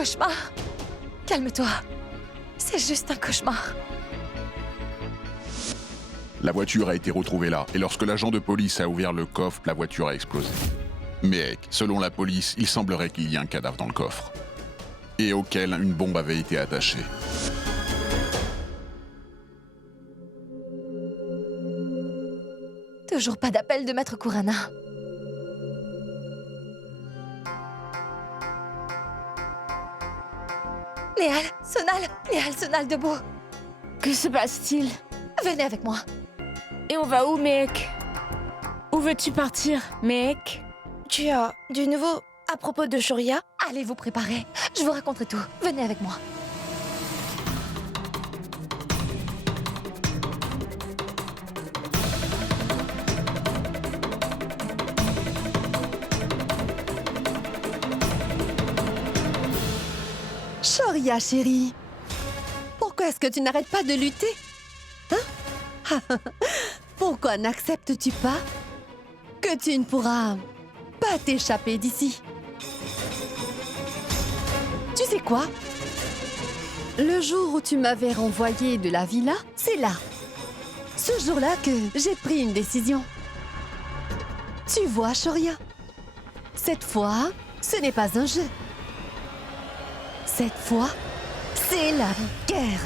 cauchemar. Calme-toi. C'est juste un cauchemar. La voiture a été retrouvée là, et lorsque l'agent de police a ouvert le coffre, la voiture a explosé. Mais, selon la police, il semblerait qu'il y ait un cadavre dans le coffre, et auquel une bombe avait été attachée. Toujours pas d'appel de Maître Kurana. Néhal, Sonal, debout. Que se passe-t-il? Venez avec moi. Et on va où, mec? Où veux-tu partir, mec? Tu as du nouveau à propos de Shoria? Allez vous préparer. Je vous raconterai tout. Venez avec moi. Shoria, chérie. Pourquoi est-ce que tu n'arrêtes pas de lutter? Hein? Pourquoi n'acceptes-tu pas que tu ne pourras pas t'échapper d'ici? Tu sais quoi? Le jour où tu m'avais renvoyé de la villa, c'est là. Ce jour-là que j'ai pris une décision. Tu vois, Shoria, cette fois, ce n'est pas un jeu. Cette fois, c'est la guerre.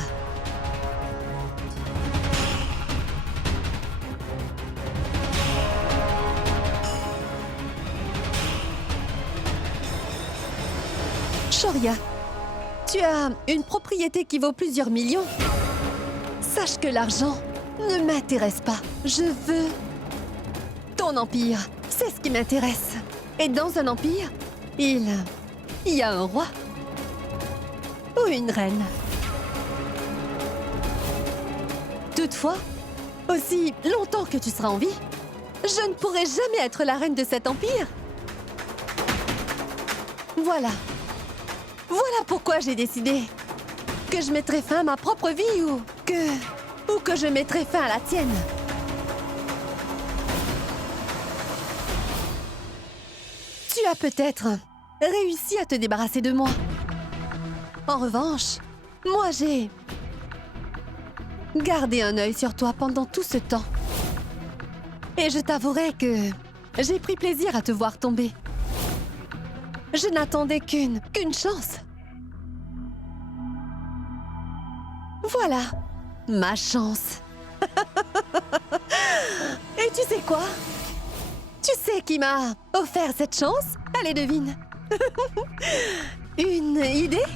Shoria, tu as une propriété qui vaut plusieurs millions. Sache que l'argent ne m'intéresse pas. Je veux ton empire. C'est ce qui m'intéresse. Et dans un empire, il y a un roi. Ou une reine. Toutefois, aussi longtemps que tu seras en vie, je ne pourrai jamais être la reine de cet empire. Voilà. Voilà pourquoi j'ai décidé que je mettrai fin à ma propre vie ou que je mettrai fin à la tienne. Tu as peut-être réussi à te débarrasser de moi. En revanche, moi j'ai gardé un œil sur toi pendant tout ce temps. Et je t'avouerai que j'ai pris plaisir à te voir tomber. Je n'attendais qu'une chance. Voilà, ma chance. Et tu sais quoi? Tu sais qui m'a offert cette chance? Allez, devine. Une idée?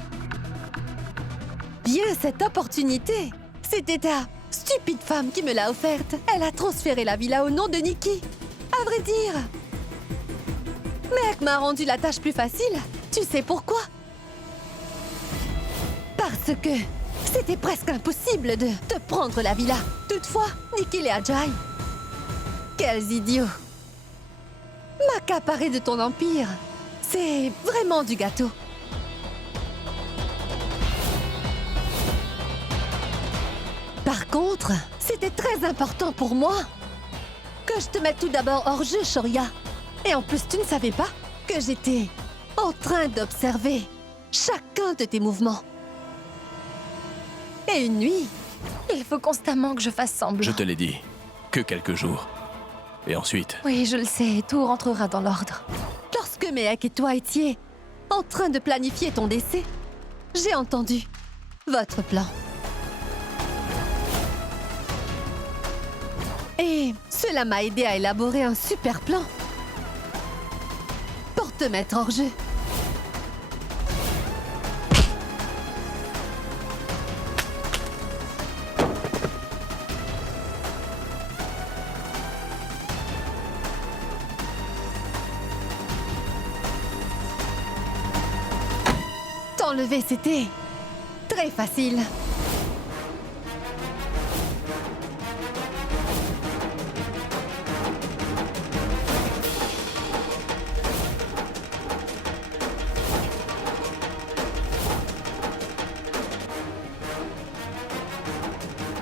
Bien, cette opportunité, c'était ta stupide femme qui me l'a offerte. Elle a transféré la villa au nom de Nikki. À vrai dire, Mec m'a rendu la tâche plus facile. Tu sais pourquoi? Parce que c'était presque impossible de te prendre la villa. Toutefois, Nikhil et Ajay, quels idiots! M'accaparer de ton empire, c'est vraiment du gâteau. Par contre, c'était très important pour moi que je te mette tout d'abord hors jeu, Shoria. Et en plus, tu ne savais pas que j'étais en train d'observer chacun de tes mouvements. Et une nuit, Il faut constamment que je fasse semblant. Je te l'ai dit, que quelques jours. Et ensuite, Oui, je le sais, tout rentrera dans l'ordre. lorsque Mehek et toi étiez en train de planifier ton décès, j'ai entendu votre plan. Et cela m'a aidé à élaborer un super plan pour te mettre hors jeu. T'enlever, c'était très facile.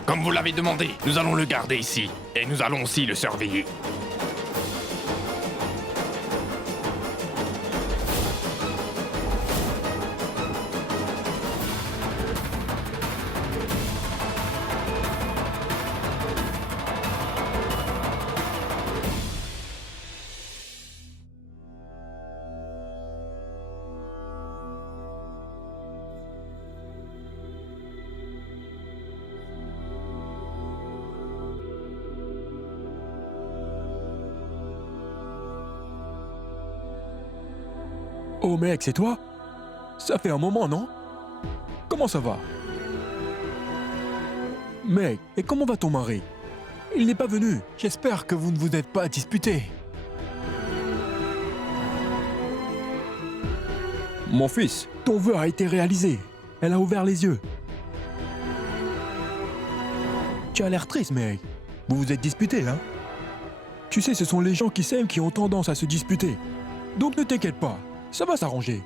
Comme vous l'avez demandé, nous allons le garder ici. Et nous allons aussi le surveiller. Oh mec, c'est toi? Ça fait un moment, non? Comment ça va? Mec, et comment va ton mari? Il n'est pas venu. J'espère que vous ne vous êtes pas disputés. Mon fils, ton vœu a été réalisé. Elle a ouvert les yeux. Tu as l'air triste, mec. Vous vous êtes disputés, hein? Tu sais, ce sont les gens qui s'aiment qui ont tendance à se disputer. Donc ne t'inquiète pas, ça va s'arranger.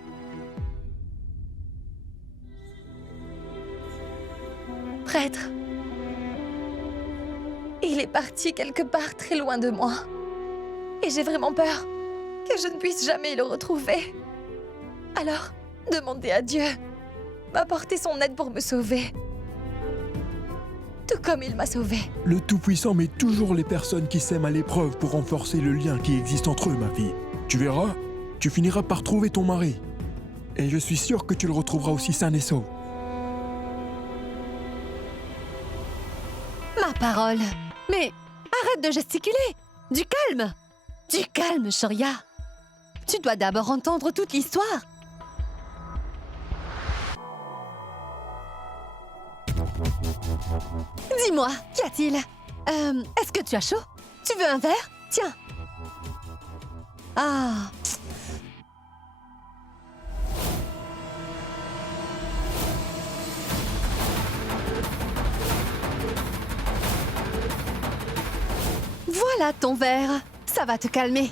Prêtre. Il est parti quelque part très loin de moi. Et j'ai vraiment peur que je ne puisse jamais le retrouver. Alors, demandez à Dieu m'apporter son aide pour me sauver. Tout comme il m'a sauvé. Le Tout-Puissant met toujours les personnes qui s'aiment à l'épreuve pour renforcer le lien qui existe entre eux, ma fille. Tu verras, tu finiras par trouver ton mari. Et je suis sûr que tu le retrouveras aussi sain et sauf. Ma parole. Mais arrête de gesticuler. Du calme. Du calme, Shoria. Tu dois d'abord entendre toute l'histoire. Dis-moi, qu'y a-t-il? Est-ce que tu as chaud? Tu veux un verre? Tiens. Ah. Voilà ton verre. Ça va te calmer.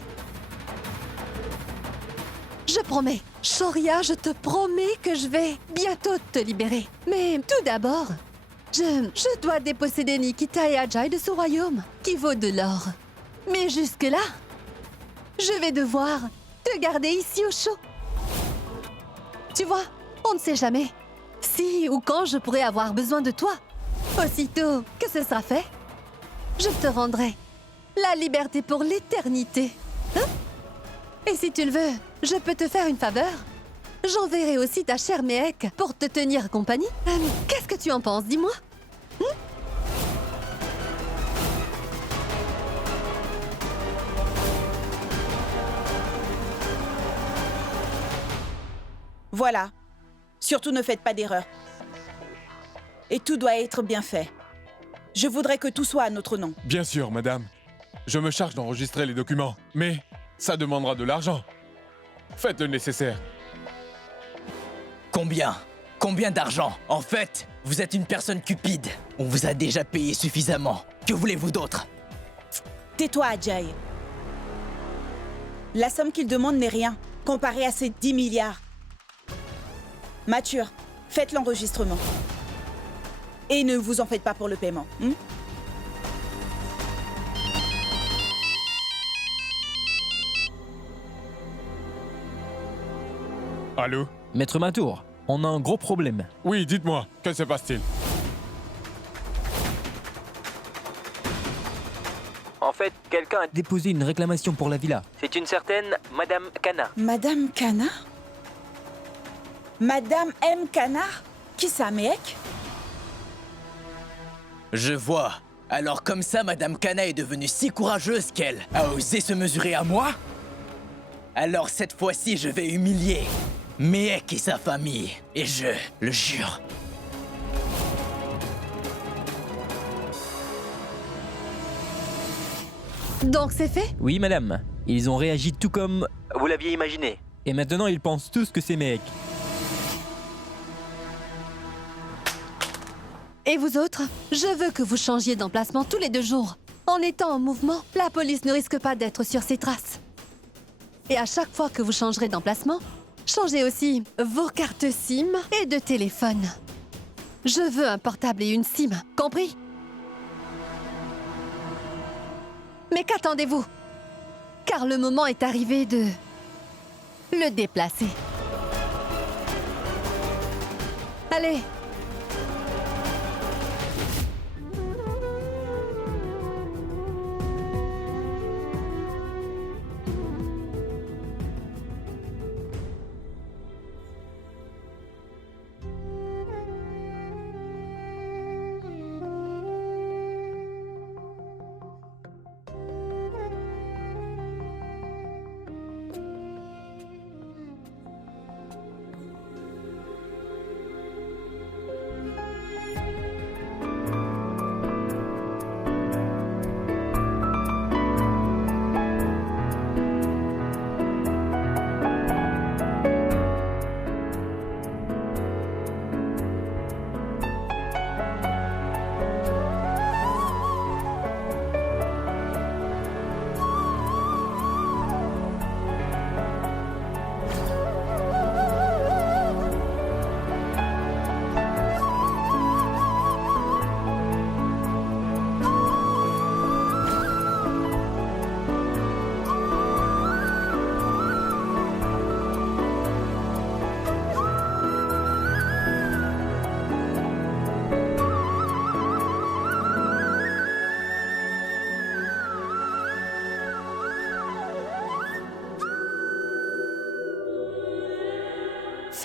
Je promets. Shoria, je te promets que je vais bientôt te libérer. Mais tout d'abord, je dois déposséder Nikita et Ajay de ce royaume qui vaut de l'or. Mais jusque-là, je vais devoir te garder ici au chaud. Tu vois, on ne sait jamais si ou quand je pourrai avoir besoin de toi. Aussitôt que ce sera fait, je te rendrai la liberté pour l'éternité. Hein? Et si tu le veux, je peux te faire une faveur. J'enverrai aussi ta chère Mehek pour te tenir compagnie. Qu'est-ce que tu en penses, dis-moi? Voilà. Surtout ne faites pas d'erreur. Et tout doit être bien fait. Je voudrais que tout soit à notre nom. Bien sûr, madame. Je me charge d'enregistrer les documents. Mais ça demandera de l'argent. Faites le nécessaire. Combien? Combien d'argent? En fait, vous êtes une personne cupide. On vous a déjà payé suffisamment. Que voulez-vous d'autre? Tais-toi, Ajay. La somme qu'il demande n'est rien, comparée à ces 10 milliards. Mature, faites l'enregistrement. Et ne vous en faites pas pour le paiement. Allô? Maître Matour, on a un gros problème. Oui, dites-moi, que se passe-t-il? En fait, quelqu'un a déposé une réclamation pour la villa. C'est une certaine Madame Kana. Madame Kana? Madame M. Kana? Qui ça, mec? Je vois. Alors comme ça, Madame Kana est devenue si courageuse qu'elle a osé se mesurer à moi? Alors cette fois-ci, je vais humilier Mehek et sa famille. Et je le jure. Donc c'est fait? Oui, madame. Ils ont réagi tout comme vous l'aviez imaginé. Et maintenant, ils pensent tous que c'est Mehek. Et vous autres, je veux que vous changiez d'emplacement tous les 2 jours. En étant en mouvement, la police ne risque pas d'être sur ses traces. Et à chaque fois que vous changerez d'emplacement, changez aussi vos cartes SIM et de téléphone. Je veux un portable et une SIM, compris? Mais qu'attendez-vous? Car le moment est arrivé de le déplacer. Allez!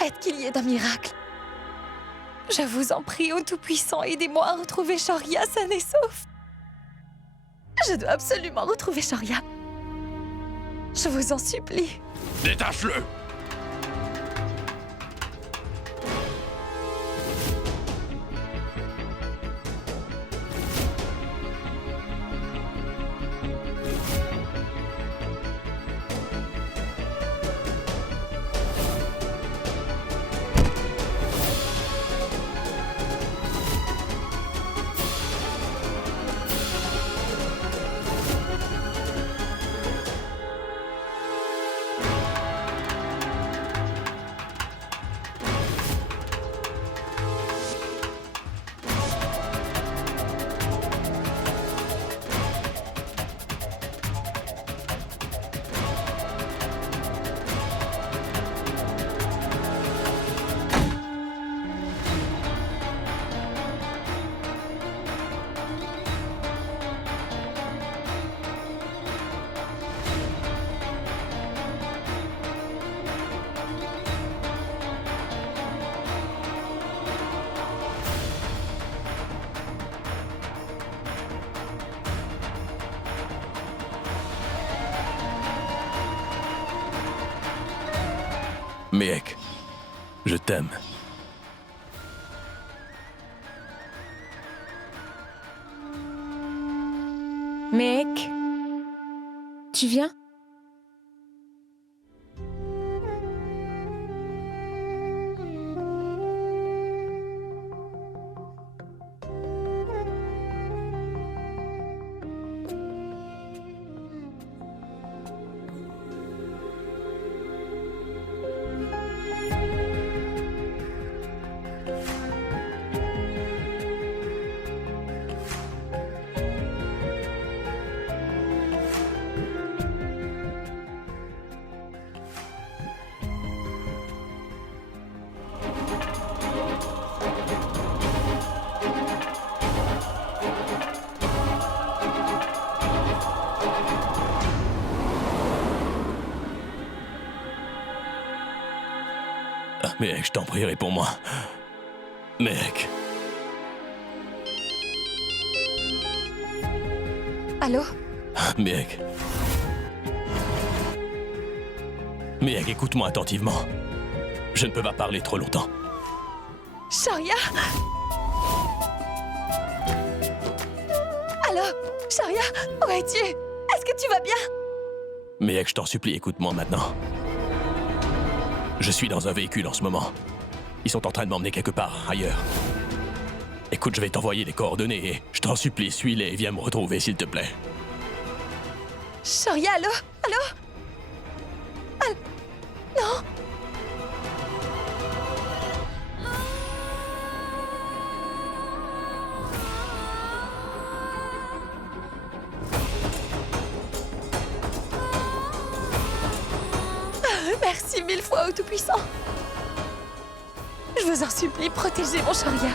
Faites qu'il y ait un miracle. Je vous en prie, ô Tout-Puissant, aidez-moi à retrouver Shoria saine et sauf. Je dois absolument retrouver Shoria. Je vous en supplie. Détache-le! Mehek, je t'aime. Mehek, tu viens? Mehek, je t'en prie, réponds-moi. Mehek. Allô? Mehek. Mehek, écoute-moi attentivement. Je ne peux pas parler trop longtemps. Shoria? Allô? Shoria? Où es-tu? Est-ce que tu vas bien? Mehek, je t'en supplie, écoute-moi maintenant. Je suis dans un véhicule en ce moment. Ils sont en train de m'emmener quelque part, ailleurs. Écoute, je vais t'envoyer les coordonnées et je t'en supplie, suis-les et viens me retrouver, s'il te plaît. Shoria, allô? Allô? Non? Merci mille fois au Tout-Puissant. Je vous en supplie, protégez mon Shoria.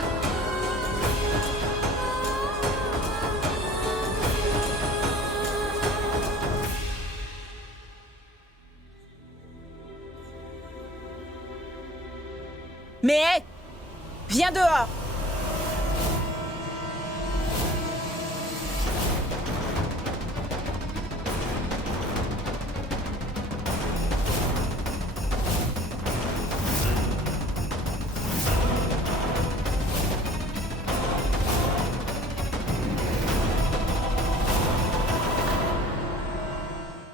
Mehek, viens dehors.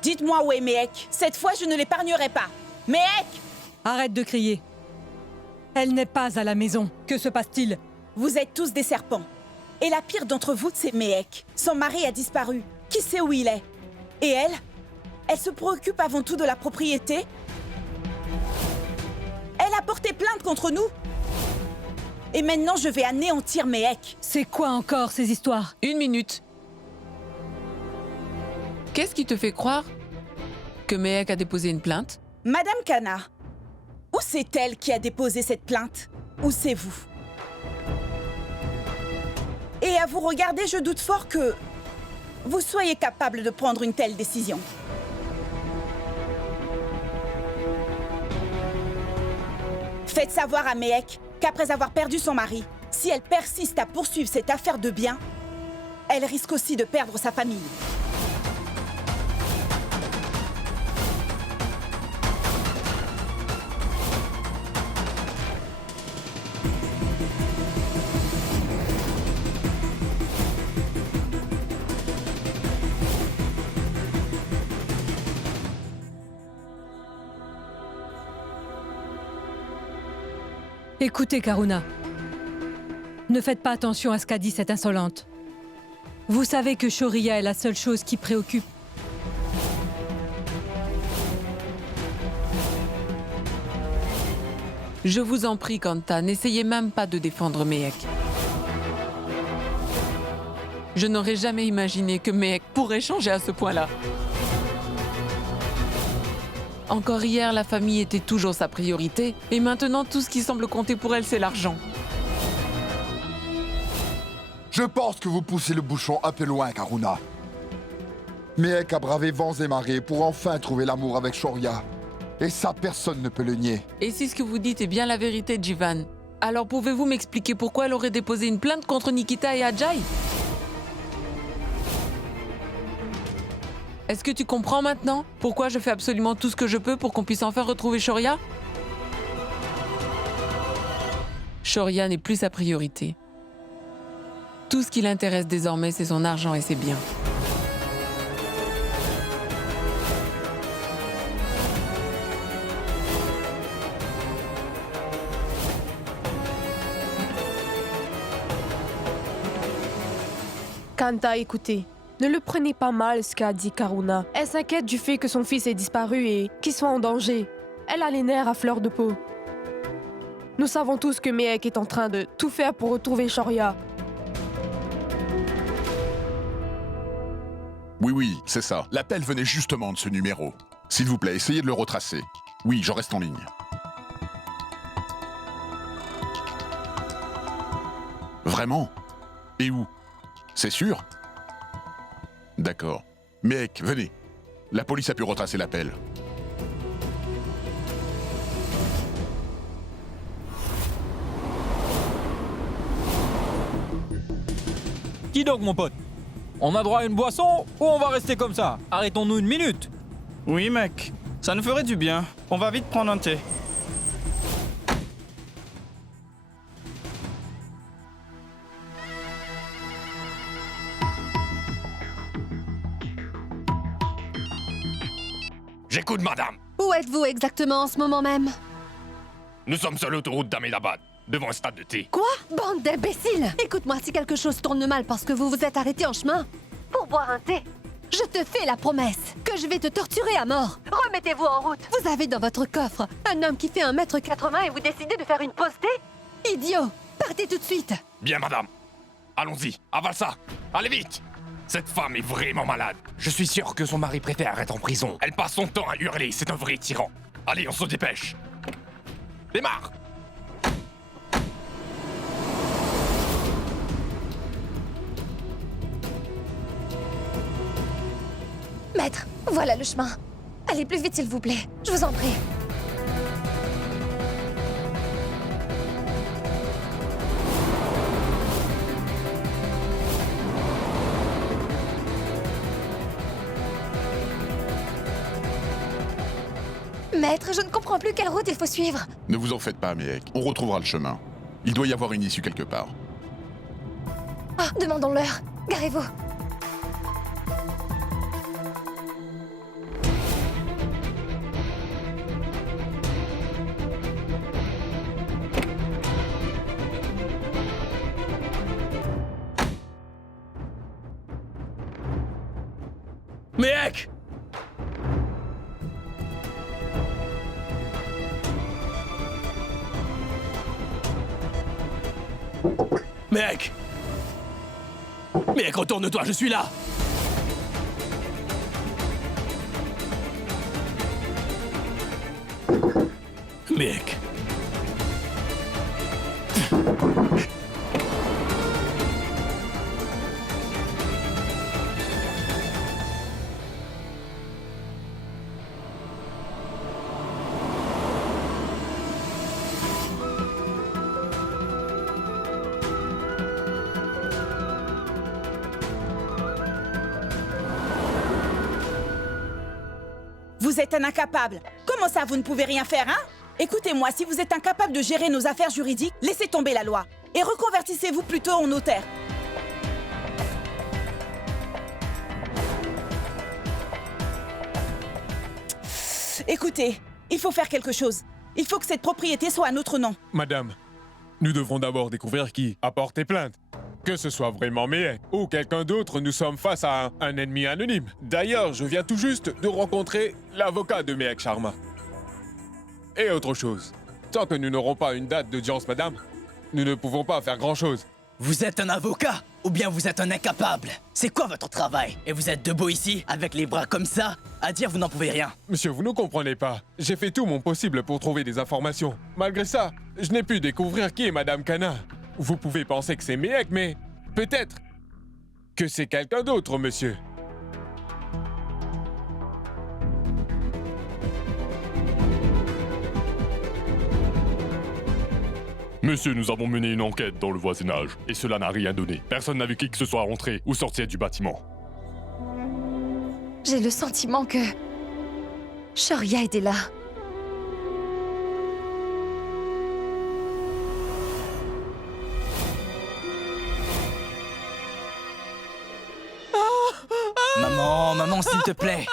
Dites-moi où est Mehek. Cette fois, je ne l'épargnerai pas. Mehek! Arrête de crier. Elle n'est pas à la maison. Que se passe-t-il? Vous êtes tous des serpents. Et la pire d'entre vous, c'est Mehek. Son mari a disparu. Qui sait où il est? Et elle? Elle se préoccupe avant tout de la propriété? Elle a porté plainte contre nous? Et maintenant, je vais anéantir Mehek. C'est quoi encore ces histoires? 1 minute. Qu'est-ce qui te fait croire que Mehek a déposé une plainte? Madame Kana, où c'est elle qui a déposé cette plainte? Ou c'est vous? Et à vous regarder, je doute fort que vous soyez capable de prendre une telle décision. Faites savoir à Mehek qu'après avoir perdu son mari, si elle persiste à poursuivre cette affaire de biens, elle risque aussi de perdre sa famille. Écoutez, Karuna. Ne faites pas attention à ce qu'a dit cette insolente. Vous savez que Shoria est la seule chose qui préoccupe. Je vous en prie, Kanta, n'essayez même pas de défendre Mehek. Je n'aurais jamais imaginé que Mehek pourrait changer à ce point-là. Encore hier, la famille était toujours sa priorité, et maintenant, tout ce qui semble compter pour elle, c'est l'argent. Je pense que vous poussez le bouchon un peu loin, Karuna. Mehek a bravé vents et marées pour enfin trouver l'amour avec Shoria. Et ça, personne ne peut le nier. Et si ce que vous dites est bien la vérité, Jivan, alors pouvez-vous m'expliquer pourquoi elle aurait déposé une plainte contre Nikita et Ajay? Est-ce que tu comprends maintenant pourquoi je fais absolument tout ce que je peux pour qu'on puisse enfin retrouver Shoria? Shoria n'est plus sa priorité. Tout ce qui l'intéresse désormais, c'est son argent et ses biens. Kanta, écoutez. Ne le prenez pas mal ce qu'a dit Karuna. Elle s'inquiète du fait que son fils est disparu et qu'il soit en danger. Elle a les nerfs à fleur de peau. Nous savons tous que Mehek est en train de tout faire pour retrouver Shoria. Oui, c'est ça. L'appel venait justement de ce numéro. S'il vous plaît, essayez de le retracer. Oui, je reste en ligne. Vraiment? Et où? C'est sûr? D'accord. Mehek, venez. La police a pu retracer l'appel. Qui donc, mon pote? On a droit à une boisson ou on va rester comme ça? Arrêtons-nous une minute. Oui, mec. Ça nous ferait du bien. On va vite prendre un thé. J'écoute, madame. Où êtes-vous exactement en ce moment même? Nous sommes sur l'autoroute d'Ahmedabad, devant un stade de thé. Quoi? Bande d'imbéciles! Écoute-moi, si quelque chose tourne mal parce que vous vous êtes arrêté en chemin pour boire un thé, je te fais la promesse que je vais te torturer à mort. Remettez-vous en route. Vous avez dans votre coffre un homme qui fait 1m80 et vous décidez de faire une pause thé? Idiot! Partez tout de suite! Bien, madame. Allons-y, avale ça. Allez vite. Cette femme est vraiment malade. Je suis sûr que son mari préfère être en prison. Elle passe son temps à hurler, c'est un vrai tyran. Allez, on se dépêche. Démarre. Maître, voilà le chemin. Allez plus vite, s'il vous plaît. Je vous en prie. Maître, je ne comprends plus quelle route il faut suivre. Ne vous en faites pas, Mehek. On retrouvera le chemin. Il doit y avoir une issue quelque part. Ah, demandons-leur. Garez-vous. Mehek! Mehek! Mehek, retourne-toi, je suis là! Mehek! Vous êtes un incapable. Comment ça, vous ne pouvez rien faire, hein? Écoutez-moi, si vous êtes incapable de gérer nos affaires juridiques, laissez tomber la loi. Et reconvertissez-vous plutôt en notaire. Écoutez, il faut faire quelque chose. Il faut que cette propriété soit à notre nom. Madame, nous devons d'abord découvrir qui a porté plainte. Que ce soit vraiment Mehek ou quelqu'un d'autre, nous sommes face à un ennemi anonyme. D'ailleurs, je viens tout juste de rencontrer l'avocat de Mehek Sharma. Et autre chose, tant que nous n'aurons pas une date d'audience, madame, nous ne pouvons pas faire grand-chose. Vous êtes un avocat ou bien vous êtes un incapable? C'est quoi votre travail? Et vous êtes debout ici, avec les bras comme ça, à dire vous n'en pouvez rien? Monsieur, vous ne comprenez pas. J'ai fait tout mon possible pour trouver des informations. Malgré ça, je n'ai pu découvrir qui est Madame Kana. Vous pouvez penser que c'est Mehek, mais peut-être que c'est quelqu'un d'autre, monsieur. Monsieur, nous avons mené une enquête dans le voisinage, et cela n'a rien donné. Personne n'a vu qui que ce soit entrer ou sortir du bâtiment. J'ai le sentiment que Shoria était là. Maman, s'il te plaît.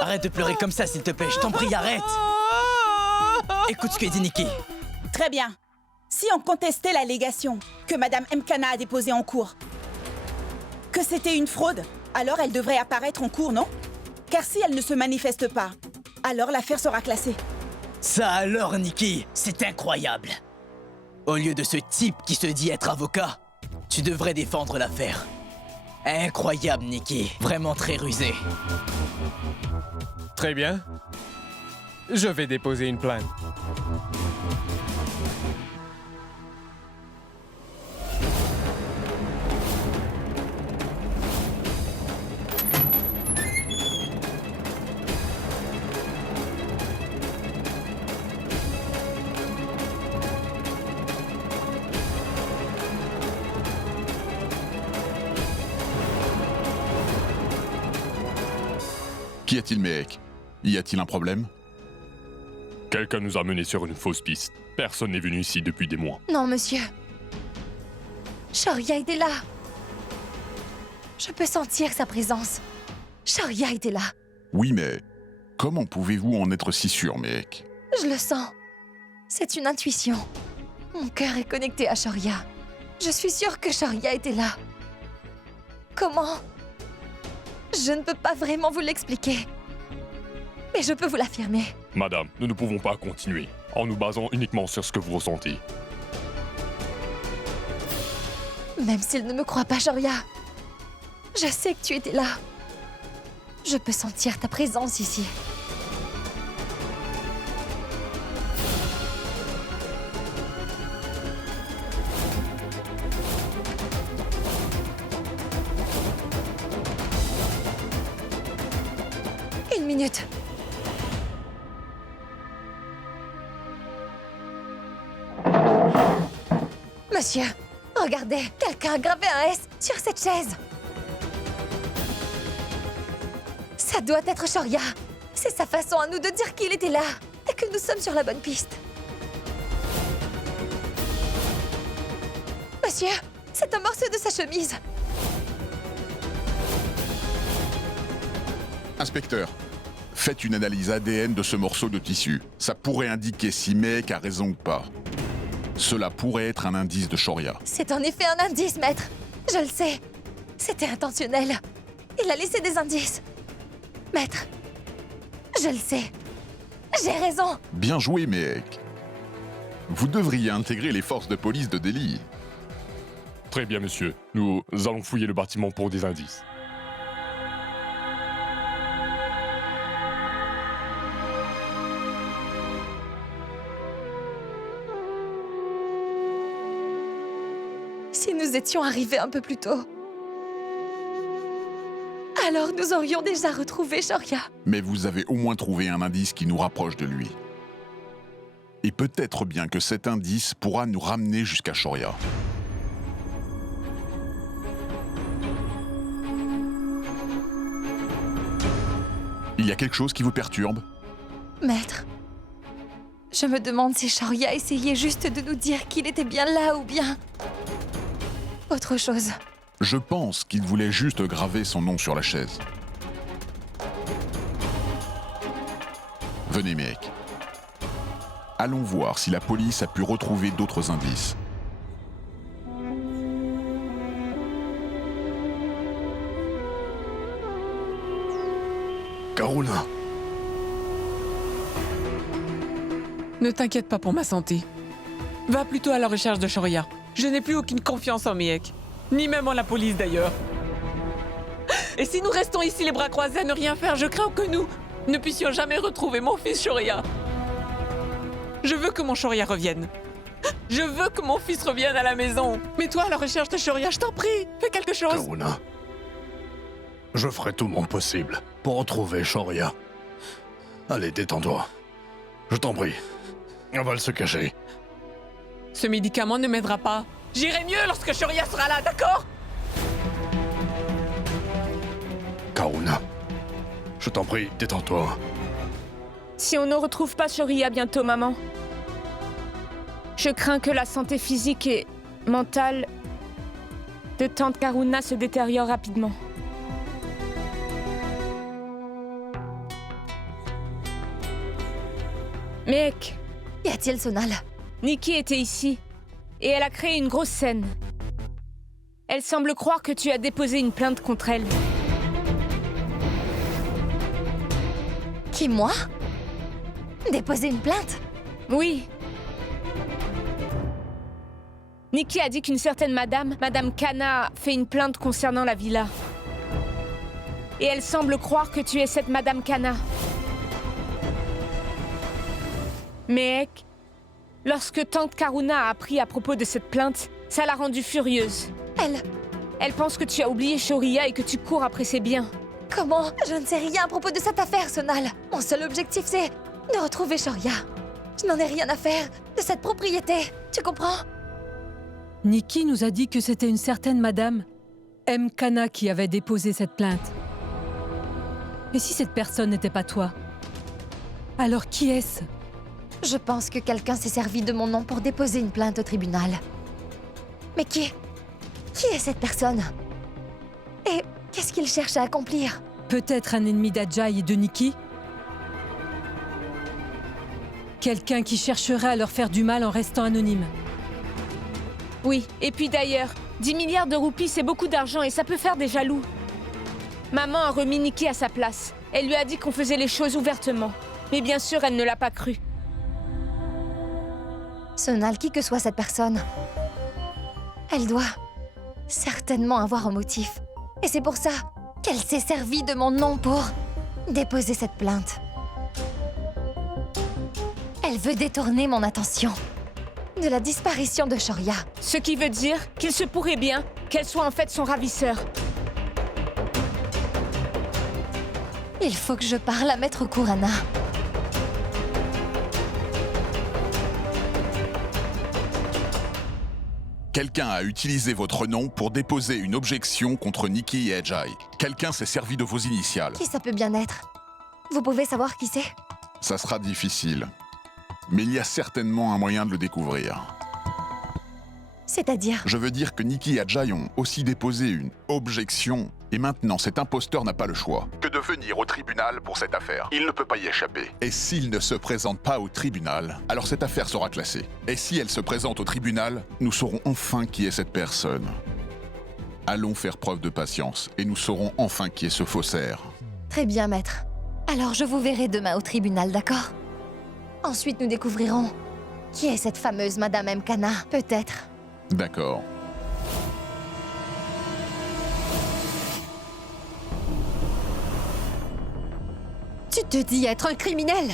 Arrête de pleurer comme ça, s'il te plaît. Je t'en prie, arrête. Écoute ce que dit Nikki. Très bien. Si on contestait l'allégation que Madame Mkana a déposée en cours, que c'était une fraude, alors elle devrait apparaître en cours, non? Car si elle ne se manifeste pas, alors l'affaire sera classée. Ça alors, Nikki, c'est incroyable. Au lieu de ce type qui se dit être avocat, tu devrais défendre l'affaire. Incroyable, Nikki. Vraiment très rusé. Très bien. Je vais déposer une plainte. Qu'y a-t-il, Mehek? Y a-t-il un problème? Quelqu'un nous a menés sur une fausse piste. Personne n'est venu ici depuis des mois. Non, monsieur. Shoria était là. Je peux sentir sa présence. Shoria était là. Oui, mais comment pouvez-vous en être si sûr, Mehek? Je le sens. C'est une intuition. Mon cœur est connecté à Shoria. Je suis sûre que Shoria était là. Comment? Je ne peux pas vraiment vous l'expliquer. Mais je peux vous l'affirmer. Madame, nous ne pouvons pas continuer en nous basant uniquement sur ce que vous ressentez. Même s'il ne me croit pas, Shoria, je sais que tu étais là. Je peux sentir ta présence ici. Une minute. Monsieur, regardez, quelqu'un a gravé un S sur cette chaise. Ça doit être Shoria. C'est sa façon à nous de dire qu'il était là et que nous sommes sur la bonne piste. Monsieur, c'est un morceau de sa chemise. Inspecteur, faites une analyse ADN de ce morceau de tissu. Ça pourrait indiquer si Mehek a raison ou pas. Cela pourrait être un indice de Shoria. C'est en effet un indice, maître. Je le sais. C'était intentionnel. Il a laissé des indices. Maître, je le sais. J'ai raison. Bien joué, Mehek. Vous devriez intégrer les forces de police de Delhi. Très bien, monsieur. Nous allons fouiller le bâtiment pour des indices. Si nous étions arrivés un peu plus tôt, alors nous aurions déjà retrouvé Shoria. Mais vous avez au moins trouvé un indice qui nous rapproche de lui. Et peut-être bien que cet indice pourra nous ramener jusqu'à Shoria. Il y a quelque chose qui vous perturbe? Maître, je me demande si Shoria essayait juste de nous dire qu'il était bien là ou bien... autre chose. Je pense qu'il voulait juste graver son nom sur la chaise. Venez, Mehek. Allons voir si la police a pu retrouver d'autres indices. Karuna. Ne t'inquiète pas pour ma santé. Va plutôt à la recherche de Shoria. Je n'ai plus aucune confiance en Mehek. Ni même en la police d'ailleurs. Et si nous restons ici les bras croisés à ne rien faire, je crains que nous ne puissions jamais retrouver mon fils Shoria. Je veux que mon Shoria revienne. Je veux que mon fils revienne à la maison. Mets-toi à la recherche de Shoria, je t'en prie. Fais quelque chose. Karuna, je ferai tout mon possible pour retrouver Shoria. Allez, détends-toi. Je t'en prie. On va se cacher. Ce médicament ne m'aidera pas. J'irai mieux lorsque Shoria sera là, d'accord? Karuna, je t'en prie, détends-toi. Si on ne retrouve pas Shoria bientôt, maman, je crains que la santé physique et mentale de tante Karuna se détériore rapidement. Mec, y a-t-il, Sonal? Nikki était ici et elle a créé une grosse scène. Elle semble croire que tu as déposé une plainte contre elle. Qui, moi? Déposer une plainte? Oui. Nikki a dit qu'une certaine Madame Kana, a fait une plainte concernant la villa. Et elle semble croire que tu es cette Madame Kana. Mais lorsque tante Karuna a appris à propos de cette plainte, ça l'a rendue furieuse. Elle pense que tu as oublié Shoria et que tu cours après ses biens. Comment? Je ne sais rien à propos de cette affaire, Sonal. Mon seul objectif, c'est de retrouver Shoria. Je n'en ai rien à faire de cette propriété. Tu comprends? Nikki nous a dit que c'était une certaine Madame M. Kana qui avait déposé cette plainte. Et si cette personne n'était pas toi? Alors qui est-ce? Je pense que quelqu'un s'est servi de mon nom pour déposer une plainte au tribunal. Mais qui est cette personne? Et qu'est-ce qu'il cherche à accomplir? Peut-être un ennemi d'Ajay et de Nikki? Quelqu'un qui chercherait à leur faire du mal en restant anonyme. Oui, et puis d'ailleurs, 10 milliards de roupies, c'est beaucoup d'argent et ça peut faire des jaloux. Maman a remis Nikki à sa place. Elle lui a dit qu'on faisait les choses ouvertement. Mais bien sûr, elle ne l'a pas cru. Sonal, qui que soit cette personne, elle doit certainement avoir un motif. Et c'est pour ça qu'elle s'est servie de mon nom pour déposer cette plainte. Elle veut détourner mon attention de la disparition de Shoria. Ce qui veut dire qu'il se pourrait bien qu'elle soit en fait son ravisseur. Il faut que je parle à Maître Kurana. Quelqu'un a utilisé votre nom pour déposer une objection contre Nikki et Ajay. Quelqu'un s'est servi de vos initiales. Qui ça peut bien être? Vous pouvez savoir qui c'est? Ça sera difficile. Mais il y a certainement un moyen de le découvrir. C'est-à-dire? Je veux dire que Nikki et Ajay ont aussi déposé une objection. Et maintenant, cet imposteur n'a pas le choix que de venir au tribunal pour cette affaire. Il ne peut pas y échapper. Et s'il ne se présente pas au tribunal, alors cette affaire sera classée. Et si elle se présente au tribunal, nous saurons enfin qui est cette personne. Allons faire preuve de patience et nous saurons enfin qui est ce faussaire. Très bien, maître. Alors je vous verrai demain au tribunal, d'accord? Ensuite, nous découvrirons qui est cette fameuse Madame M. Kana, peut-être. D'accord. Tu te dis être un criminel,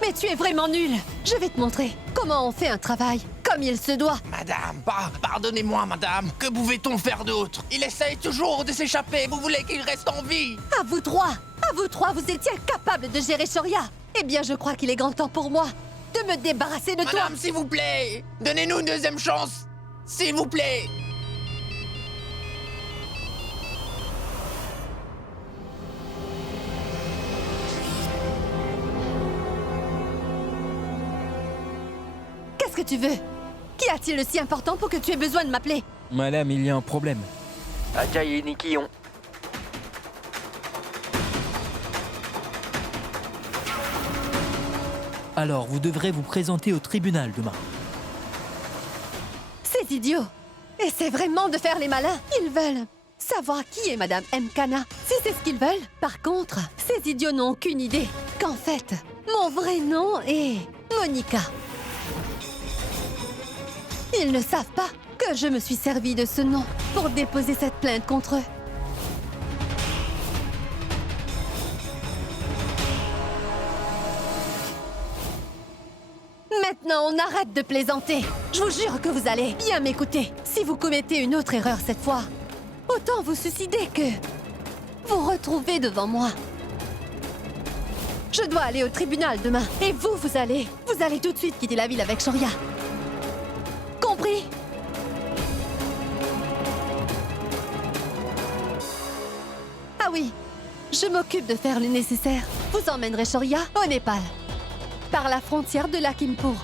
mais tu es vraiment nul. Je vais te montrer comment on fait un travail comme il se doit. Madame, pardonnez-moi, madame. Que pouvait-on faire d'autre? Il essaye toujours de s'échapper. Vous voulez qu'il reste en vie? À vous trois, vous étiez incapables de gérer Shoria. Eh bien, je crois qu'il est grand temps pour moi de me débarrasser de toi. Madame, s'il vous plaît, donnez-nous une deuxième chance. S'il vous plaît. Qu'est-ce que tu veux? Qu'y a-t-il de si important pour que tu aies besoin de m'appeler? Madame, il y a un problème. Ajay et Nikki ont... Alors, vous devrez vous présenter au tribunal demain. Ces idiots! Essaient vraiment de faire les malins. Ils veulent savoir qui est Madame Mkana, si c'est ce qu'ils veulent. Par contre, ces idiots n'ont aucune idée qu'en fait, mon vrai nom est Monica. Ils ne savent pas que je me suis servi de ce nom pour déposer cette plainte contre eux. Maintenant, on arrête de plaisanter. Je vous jure que vous allez bien m'écouter. Si vous commettez une autre erreur cette fois, autant vous suicider que vous retrouver devant moi. Je dois aller au tribunal demain. Et vous allez tout de suite quitter la ville avec Shoria. Compris? Ah oui, je m'occupe de faire le nécessaire. Vous emmènerez Shoria au Népal, par la frontière de Lakhimpur.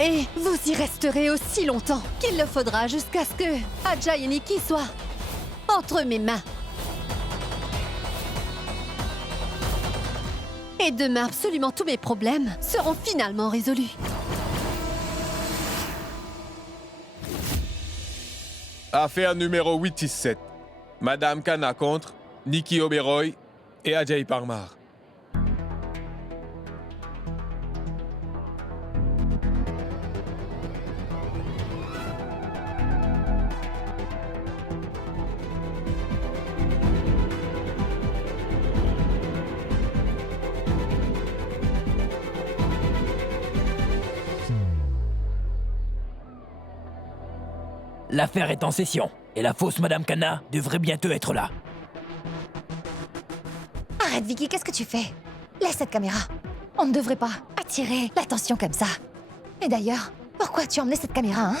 Et vous y resterez aussi longtemps qu'il le faudra jusqu'à ce que Ajay et Nikki soient entre mes mains. Et demain, absolument tous mes problèmes seront finalement résolus. Affaire numéro 867. Madame Khanna contre Nikki Oberoi et Ajay Parmar. L'affaire est en session, et la fausse Madame Khanna devrait bientôt être là. Arrête, Vicky, qu'est-ce que tu fais? Laisse cette caméra. On ne devrait pas attirer l'attention comme ça. Et d'ailleurs, pourquoi tu as emmené cette caméra, hein?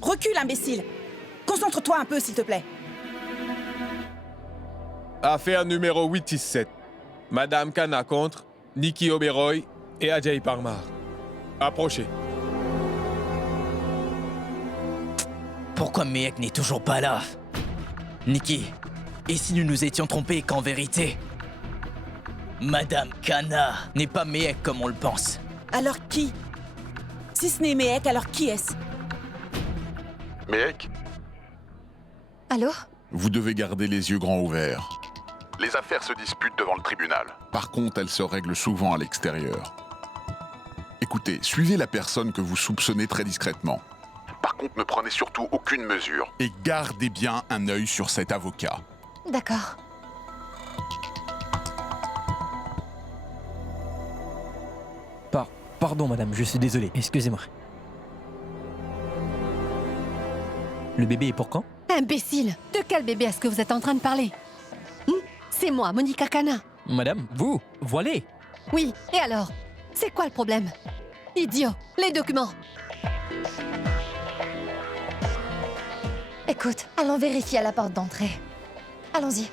Recule, imbécile. Concentre-toi un peu, s'il te plaît. Affaire numéro 867. Madame Khanna contre Nikki Oberoi et Ajay Parmar. Approchez. Pourquoi Mehek n'est toujours pas là? Nikki, et si nous nous étions trompés qu'en vérité, Madame Khanna n'est pas Mehek comme on le pense? Alors qui? Si ce n'est Mehek, alors qui est-ce? Mehek, Allô? vous devez garder les yeux grands ouverts. Les affaires se disputent devant le tribunal. Par contre, elles se règlent souvent à l'extérieur. Écoutez, suivez la personne que vous soupçonnez très discrètement. Par contre, ne prenez surtout aucune mesure. Et gardez bien un œil sur cet avocat. D'accord. Pardon, madame, je suis désolé. Excusez-moi. Le bébé est pour quand? Imbécile! De quel bébé est-ce que vous êtes en train de parler? C'est moi, Monica Khanna. Madame, vous, voilée. Oui, et alors? C'est quoi le problème? Idiot! Les documents! Écoute, allons vérifier à la porte d'entrée. Allons-y.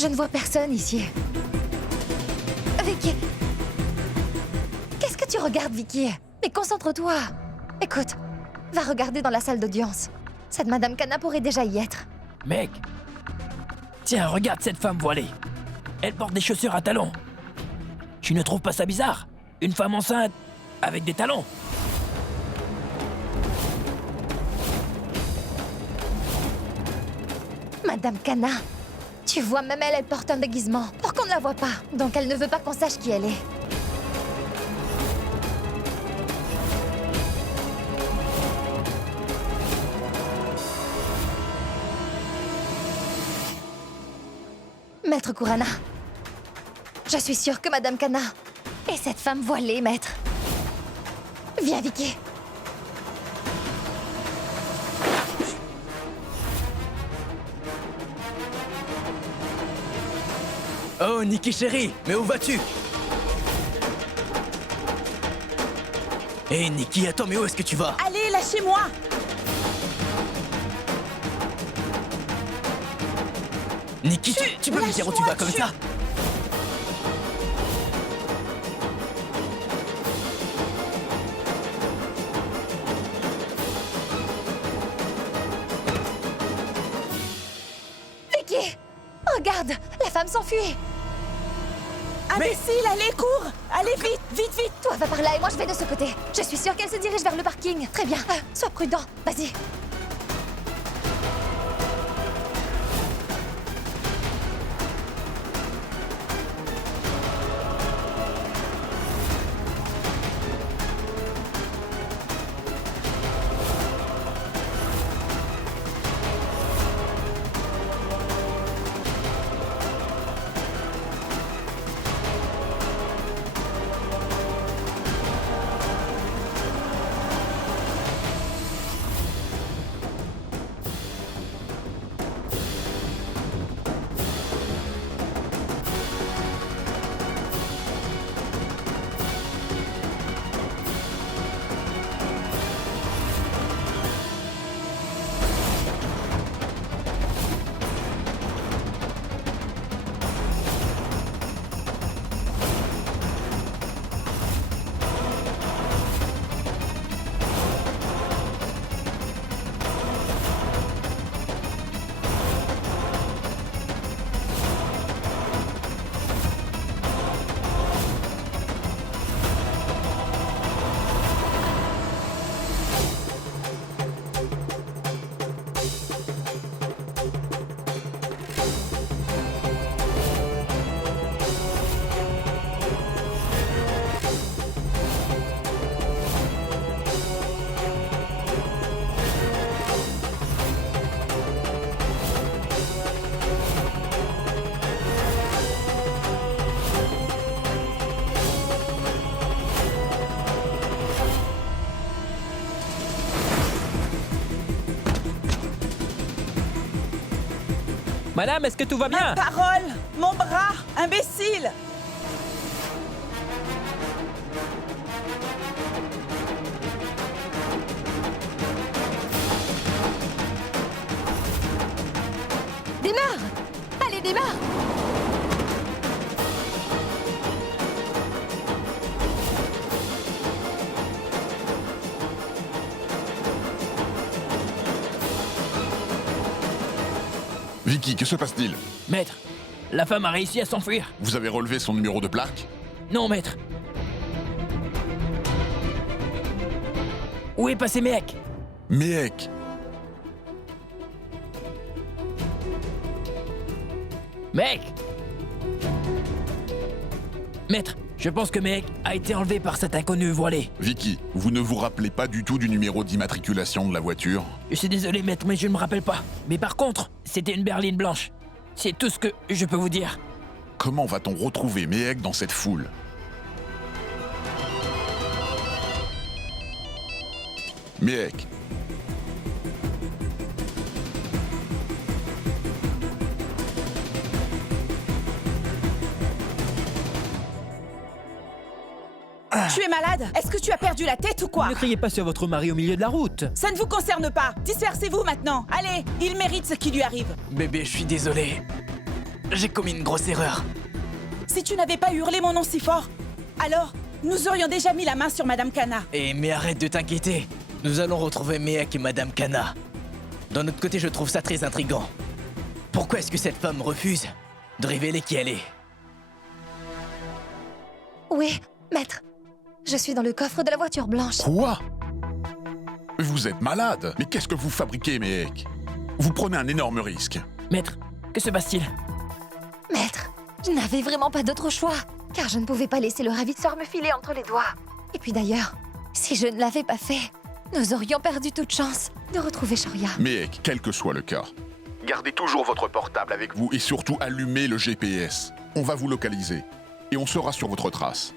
Je ne vois personne ici. Vicky! Qu'est-ce que tu regardes, Vicky? Mais concentre-toi! Écoute, va regarder dans la salle d'audience. Cette Madame Khanna pourrait déjà y être. Mec, tiens, regarde cette femme voilée. Elle porte des chaussures à talons. Tu ne trouves pas ça bizarre? Une femme enceinte avec des talons. Madame Kana, tu vois, même elle porte un déguisement pour qu'on ne la voie pas. Donc elle ne veut pas qu'on sache qui elle est. Maître Kurana, je suis sûre que Madame Kana est cette femme voilée, maître. Viens, Vicky. Oh, Nikki chérie, mais où vas-tu? Hé, Nikki, attends, mais où est-ce que tu vas? Allez, lâchez-moi! Nikki, tu peux me dire où tu vas comme ça? Vicky! Regarde, la femme s'enfuit. Imbécile, allez, cours! Allez, vite, vite, vite! Toi, va par là et moi, je vais de ce côté. Je suis sûre qu'elle se dirige vers le parking. Très bien. Sois prudent. Vas-y. Madame, est-ce que tout va bien? Ma parole! Mon bras! Imbécile! Démarre! Allez, démarre! Vicky, que se passe-t-il? Maître, la femme a réussi à s'enfuir. Vous avez relevé son numéro de plaque? Non, maître. Où est passé Mehek? Mehek! Mehek! Maître, je pense que Mehek a été enlevé par cet inconnu voilé. Vicky, vous ne vous rappelez pas du tout du numéro d'immatriculation de la voiture? Je suis désolé, maître, mais je ne me rappelle pas. Mais par contre, c'était une berline blanche. C'est tout ce que je peux vous dire. Comment va-t-on retrouver Mehek dans cette foule? Mehek! Tu es malade? Est-ce que tu as perdu la tête ou quoi? Ne criez pas sur votre mari au milieu de la route. Ça ne vous concerne pas. Dispersez-vous maintenant. Allez, il mérite ce qui lui arrive. Bébé, je suis désolé. J'ai commis une grosse erreur. Si tu n'avais pas hurlé mon nom si fort, alors nous aurions déjà mis la main sur Madame Kana. Mais arrête de t'inquiéter. Nous allons retrouver Mehek et Madame Kana. D'un autre côté, je trouve ça très intriguant. Pourquoi est-ce que cette femme refuse de révéler qui elle est? Oui, maître. Je suis dans le coffre de la voiture blanche. Quoi? Vous êtes malade. Mais qu'est-ce que vous fabriquez, Mehek? Vous prenez un énorme risque. Maître, que se passe-t-il? Maître, je n'avais vraiment pas d'autre choix, car je ne pouvais pas laisser le ravisseur me filer entre les doigts. Et puis d'ailleurs, si je ne l'avais pas fait, nous aurions perdu toute chance de retrouver Shoria. Mehek, quel que soit le cas, gardez toujours votre portable avec vous et surtout allumez le GPS. On va vous localiser et on sera sur votre trace.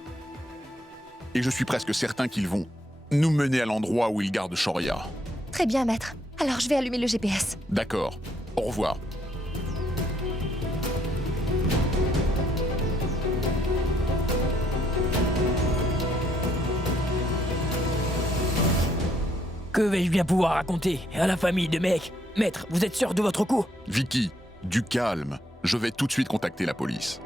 Et je suis presque certain qu'ils vont nous mener à l'endroit où ils gardent Shoria. Très bien, maître. Alors je vais allumer le GPS. D'accord. Au revoir. Que vais-je bien pouvoir raconter à la famille de Mehek? Maître, vous êtes sûr de votre coup? Vicky, du calme. Je vais tout de suite contacter la police.